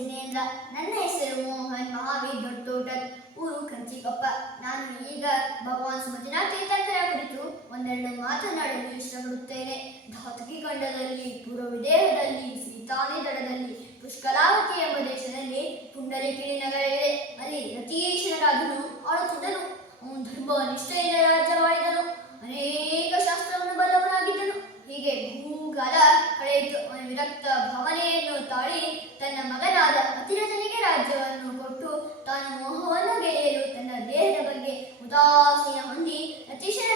ಜಿನೇಂದ್ರ ನನ್ನ ಹೆಸರು ಮೋಹನ್ ಮಹಾವೀರ್ ದೊಡ್ಡೋಟದ್ ಊರು ಕಂಚಿಕೊಪ್ಪ. ನಾನು ಈಗ ಭಗವಾನ್ ಸುಮತಿನಾಥ ತೀರ್ಥಂಕರ ಕುರಿತು ಒಂದೆರಡು ಮಾತನಾಡಲು ಇಷ್ಟಪಡುತ್ತೇನೆ. ಧಾತುಕಿ ಖಂಡದಲ್ಲಿ, ಪೂರ್ವ ವಿದೇಹದಲ್ಲಿ ಸೀತಾನೆ ದಡದಲ್ಲಿ, ಪುಷ್ಕಲಾವತಿ ಎಂಬ ದೇಶದಲ್ಲಿ ಪುಂಡರಿಕಿಣಿ ನಗರ ಇದೆ ಅಲ್ಲಿ ರತೀಶನರಾಜನು ಆಳುತ್ತಿದ್ದನು ಅವನು ಧರ್ಮ ನಿಷ್ಠೆಯಿಂದ ರಾಜ್ಯವಾಡಿದನು ಅನೇಕ ಶಾಸ್ತ್ರವನ್ನು ಬಲ್ಲವನಾಗಿದ್ದನು. ಹೀಗೆ ಭೂಕಾಲ ಕಳೆಯಿತು. ಅವನ ವಿರಕ್ತ ತಾಳಿ ತನ್ನ ಮಗನಾದ ಅತಿರಥನಿಗೆ ರಾಜ್ಯವನ್ನು ಕೊಟ್ಟು ತಾನು ಮೋಹವನ್ನು ಗೆಳೆಯಲು ತನ್ನ ದೇಹದ ಬಗ್ಗೆ ಉದಾಸೀನ ಹೊಂದಿ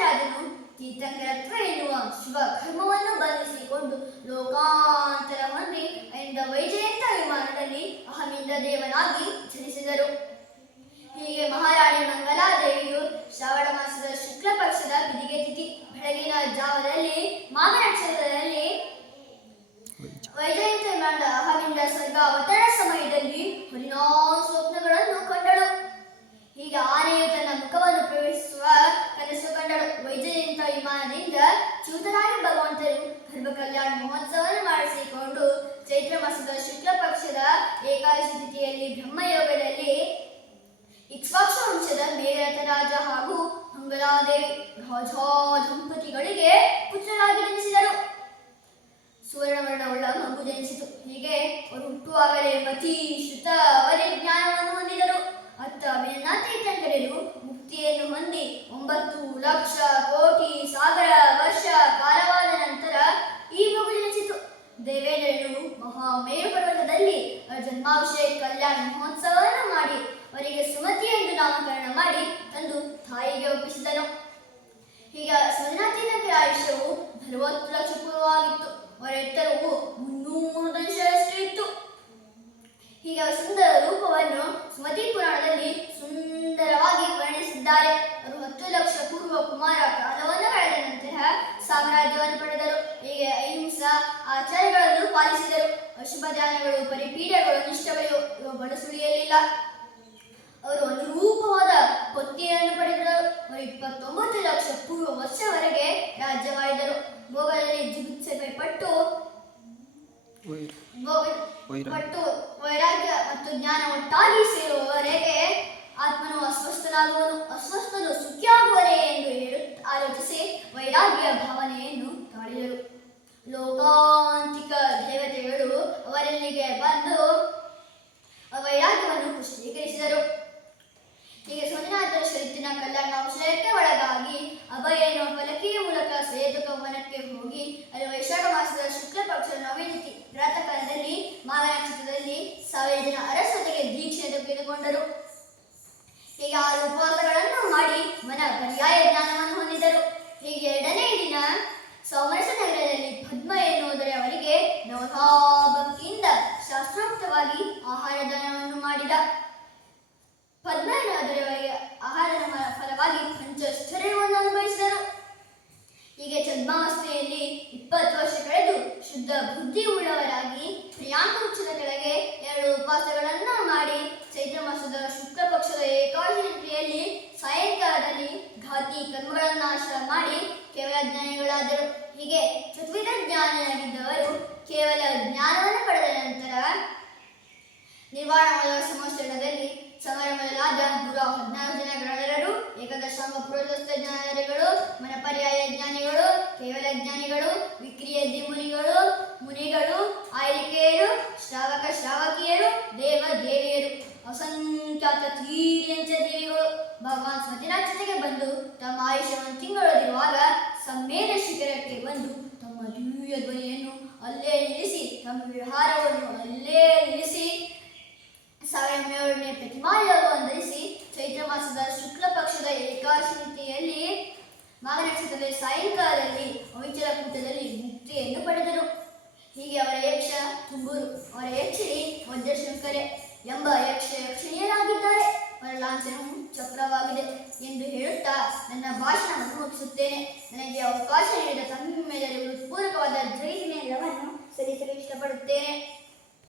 ರಾಜನು ತೀರ್ಥಂಕರತ್ವ ಎನ್ನುವ ಶುಭ ಕರ್ಮವನ್ನು ಬಂಧಿಸಿಕೊಂಡು ಲೋಕಾಂತರ ಹೊಂದಿ ಎಂದ ವೈಜಯಂತ ವಿಮಾನದಲ್ಲಿ ಅಹಮಿಂದ ದೇವನಾಗಿ ಜನಿಸಿದರು. ಹೀಗೆ ಮಹಾರಾಣಿ ಮಂಗಲಾದೇವಿಯು ಶ್ರಾವಣ ಮಾಸದ ಶುಕ್ಲ ಪಕ್ಷದ ತಿಥಿ, ಬೆಳಗಿನ ಜಾವದಲ್ಲಿ, ಮಾಘ ನಕ್ಷತ್ರದಲ್ಲಿ ವೈಜಯಂತಿ ಮಾಡ ಹಾಗಿಂದ ಸ್ವರ್ಗ ಅವತರಣ ಸಮಯದಲ್ಲಿ ಹದಿನಾರು ಸ್ವಪ್ನಗಳನ್ನು ಕಂಡಳು. ಹೀಗೆ ಆನೆಯು ತನ್ನ ಮುಖವನ್ನು ಪ್ರವೇಶಿಸುವ ಕನಸು ಕಂಡಳು. ವೈಜಯಂತ ವಿಮಾನದಿಂದ ಚ್ಯೂತರಾಗಿ ಭಗವಂತರು ಗರ್ಭ ಕಲ್ಯಾಣ ಮಹೋತ್ಸವವನ್ನು ಮಾಡಿಸಿಕೊಂಡು ಚೈತ್ರ ಮಾಸದ ಶುಕ್ಲ ಪಕ್ಷದ ಏಕಾದಶಿ ತಿಥಿಯಲ್ಲಿ ಬ್ರಹ್ಮಯೋಗದಲ್ಲಿ ಇಕ್ಷ್ವಾಕ್ಷ ವಂಶದ ಮೇಘರಥ ರಾಜ ಹಾಗೂ ಮಂಗಲಾದೇವಿ ಧ್ವಜ ದಂಪತಿಗಳಿಗೆ ಪುತ್ರರಾಗಿ ಜನಿಸಿದರು ಸುವರ್ಣವರ್ಣವುಳ್ಳ ಮಗು ಜನಿಸಿತು ಹೀಗೆ ಅವರು ಹುಟ್ಟುವಾಗಲೇ ಮತಿ ಶ್ರುತ ಅವರೇ ಜ್ಞಾನವನ್ನು ಹೊಂದಿದರು. ಅತ್ತ ತೀರ್ಥಂಕರರು ಮುಕ್ತಿಯನ್ನು ಹೊಂದಿ ಒಂಬತ್ತು ಲಕ್ಷ ಕೋಟಿ ಸಾಗರ ವರ್ಷ ಕಾಲವಾದ ನಂತರ ಈ ಮಗು ಜನಿಸಿತು ದೇವೇಂದ್ರನು ಮಹಾಮೇರು ಪರ್ವತದಲ್ಲಿ ಜನ್ಮಾಭಿಷೇಕ ಕಲ್ಯಾಣ ಮಹೋತ್ಸವವನ್ನು ಮಾಡಿ ಅವರಿಗೆ ಸುಮತಿ ಎಂದು ನಾಮಕರಣ ಮಾಡಿ ತಂದು ತಾಯಿಗೆ ಒಪ್ಪಿಸಿದನು. ಈಗ ಸುಮನಾಥಿನಕರ ಆಯುಷ್ಯವು ನಲವತ್ತು ಅವರ ಎತ್ತರವು ಮುನ್ನೂರು ದಂಶರಷ್ಟು ಇತ್ತು ಹೀಗೆ ಅವರ ಸುಂದರ ರೂಪವನ್ನು ಸ್ಮತಿ ಪುರಾಣದಲ್ಲಿ ಸುಂದರವಾಗಿ ವರ್ಣಿಸಿದ್ದಾರೆ. ಅವರು ಹತ್ತು ಲಕ್ಷ ಪೂರ್ವ ಕುಮಾರ ಕಾಲವನ್ನು ಕಳೆದ ನಂತರ ಸಾಮ್ರಾಜ್ಯವನ್ನು ಪಡೆದರು. ಹೀಗೆ ಅಹಿಂಸಾ, ಆಚಾರಗಳನ್ನು ಪಾಲಿಸಿದರು. ಅಶುಭ ಧ್ಯಾನಗಳು ಪರಿಪೀಡಗಳು ನಿಷ್ಠಗಳು, ಇವುಗಳು ಸುಳಿಯಲಿಲ್ಲ. ಅವರು ಅನುರೂಪವಾದ ಪತ್ನಿಯನ್ನು ಪಡೆದರು. ಇಪ್ಪತ್ತೊಂಬತ್ತು ಲಕ್ಷ ಪೂರ್ವ ವರ್ಷವರೆಗೆ ರಾಜ್ಯವಾಡಿದರು ಪಟ್ಟು ವೈರಾಗ್ಯ ಮತ್ತು ಜ್ಞಾನ ಒಟ್ಟಾಗಿ ಸೇರುವವರೆಗೆ ಆತ್ಮನು ಅಸ್ವಸ್ಥನಾಗುವನು, ಅಸ್ವಸ್ಥನು ಸುಖಿಯಾಗುವರೆ ಎಂದು ಹೇಳು, ಆಲೋಚಿಸಿ ವೈರಾಗ್ಯ ಭಾವನೆಯನ್ನು ತಾಳಿದರು ಲೋಕಾಂತಿಕ ದೇವತೆಗಳು ಅವರಲ್ಲಿಗೆ ಬಂದು ವೈರಾಗ್ಯವನ್ನು ಪುಷ್ಟೀಕರಿಸಿದರು. ಹೀಗೆ ಸೋಮನಾಥರ ಷರತ್ತಿನ ಕಲ್ಯಾಣಾಂಶಯಕ್ಕೆ ಒಳಗಾಗಿ ಅಭಯನ ಫಲಕಿಯ ಮೂಲಕ ಸೇತುಕ ಕವನಕ್ಕೆ ಹೋಗಿ ಅಲ್ಲಿ ವೈಶಾಖ ಮಾಸದ ಶುಕ್ಲ ಪಕ್ಷ ನವಮಿ ತಿಥಿ ವ್ರತಕಾಲದಲ್ಲಿ ಮಾಘ ನಕ್ಷತ್ರದಲ್ಲಿ ಸಾವಿರ ಜನ ಅರಸತೆಗೆ ದೀಕ್ಷೆಯನ್ನು ತೆಗೆದುಕೊಂಡರು ಹೀಗೆ ಆರು ಉಪವಾಸಗಳನ್ನು ಮಾಡಿ ಮನ ಪರ್ಯಾಯ ಜ್ಞಾನವನ್ನು ಹೊಂದಿದರು. ಹೀಗೆ ಎರಡನೇ ದಿನ ಸೋಮರಸ ನಗರದಲ್ಲಿ ಪದ್ಮ ಎನ್ನುವುದರ ಅವರಿಗೆ ನವಭಕ್ತಿಯಿಂದ ಭಕ್ತಿಯಿಂದ ಶಾಸ್ತ್ರೋಕ್ತವಾಗಿ ಆಹಾರ ದಾನವನ್ನು ಮಾಡಿದ. ಪದ್ಮನಾಭರವರಿಗೆ ಆಹಾರದ ಆಹಾರ ಫಲವಾಗಿ ಪಂಚಶ್ಚರ್ಯವನ್ನು ಅನುಭವಿಸಿದರು. ಹೀಗೆ ಛದ್ಮಾವಸ್ಥೆಯಲ್ಲಿ ಇಪ್ಪತ್ತು ವರ್ಷ ಕಳೆದು ಶುದ್ಧ ಬುದ್ಧಿ ಉಳ್ಳವರಾಗಿ ಪ್ರಿಯಾಂಕ ಕೆಳಗೆ ಎರಡು ಉಪವಾಸಗಳನ್ನು ಮಾಡಿ ಚೈತ್ರ ಮಾಸದ ಶುಕ್ಲ ಪಕ್ಷದ ಏಕಾದಶಿಯಲ್ಲಿ ಸಾಯಂಕಾಲದಲ್ಲಿ ಘಾತಿ ಕರ್ಮಗಳನ್ನು ನಾಶ ಮಾಡಿ ಕೇವಲ ಜ್ಞಾನಿಗಳಾದರು. ಹೀಗೆ ಚತುರ್ವಿಧ ಜ್ಞಾನಿಯಾಗಿದ್ದವರು ಕೇವಲ ಜ್ಞಾನವನ್ನು ಪಡೆದ ನಂತರ ನಿರ್ವಾಣವಾದ ಸಮಸ್ಯೆಗಳಲ್ಲಿ ಸಮರ ಮೊದಲಾದ ನೂರ ಹದಿನಾರು ಜನ ಗಣಧರರು ಏಕದಶಾಂಗ ಪುರೋದಸ್ಥ ಜ್ಞಾನಗಳು ಮನಪರ್ಯಾಯ ಜ್ಞಾನಿಗಳು ಕೇವಲ ಜ್ಞಾನಿಗಳು ವಿಕ್ರಿಯ ಮುನಿಗಳು ಮುನಿಗಳು, ಆಯ್ಕೆಯರು, ಶ್ರಾವಕ ಶ್ರಾವಕಿಯರು, ದೇವ ದೇವಿಯರು, ಅಸಂಖ್ಯಾತ ತೀರ್ಯಂಚ ದೇವಿಗಳು. ಭಗವಾನ್ ಸ್ಮತಿನಾಥ್ ಬಂದು ತಮ್ಮ ಆಯುಷ್ಯವನ್ನು ತಿಂಗಳದಿರುವಾಗ ಸಮ್ಮೇದ ಶಿಖರಕ್ಕೆ ಬಂದು ತಮ್ಮ ದಿವ್ಯ ಧ್ವನಿಯನ್ನು ಅಲ್ಲೇ ಇರಿಸಿ ತಮ್ಮ ವಿಹಾರವನ್ನು ಅಲ್ಲೇ ನಿಲ್ಲಿಸಿ ಸಾವಿರದ ಏಳನೇ ಪ್ರತಿಮಾಯೋಗವನ್ನು ಧರಿಸಿ ಚೈತ್ರ ಮಾಸದ ಶುಕ್ಲ ಪಕ್ಷದ ಏಕಾದಶಿ ತಿಥಿಯಲ್ಲಿ ಮಾಘ ನಕ್ಷತ್ರದಲ್ಲಿ ಸಾಯಂಕಾಲದಲ್ಲಿ ಅವಿಚಲ ಕೂಟದಲ್ಲಿ ಮುಕ್ತಿಯನ್ನು ಪಡೆದರು. ಹೀಗೆ ಅವರ ಯಕ್ಷ ತುಂಬೂರು, ಅವರ ಯಕ್ಷಿಣಿ ವಜ್ರಶಂಕರೆ ಎಂಬ ಯಕ್ಷ ಯಕ್ಷಿಣಿಯರಾಗಿದ್ದಾರೆ. ಅವರ ಲಾಂಛನವು ಚಕ್ರವಾಗಿದೆ ಎಂದು ಹೇಳುತ್ತಾ ನನ್ನ ಭಾಷಣವನ್ನು ಮುಗಿಸುತ್ತೇನೆ ನನಗೆ ಅವಕಾಶ ನೀಡಿದ ತಮ್ಮೆಲ್ಲರಿಗೂ ಪೂರಕವಾದ ಜೈ ದಿನವನ್ನು ಸಲ್ಲಿಸಲು ಇಷ್ಟಪಡುತ್ತೇನೆ.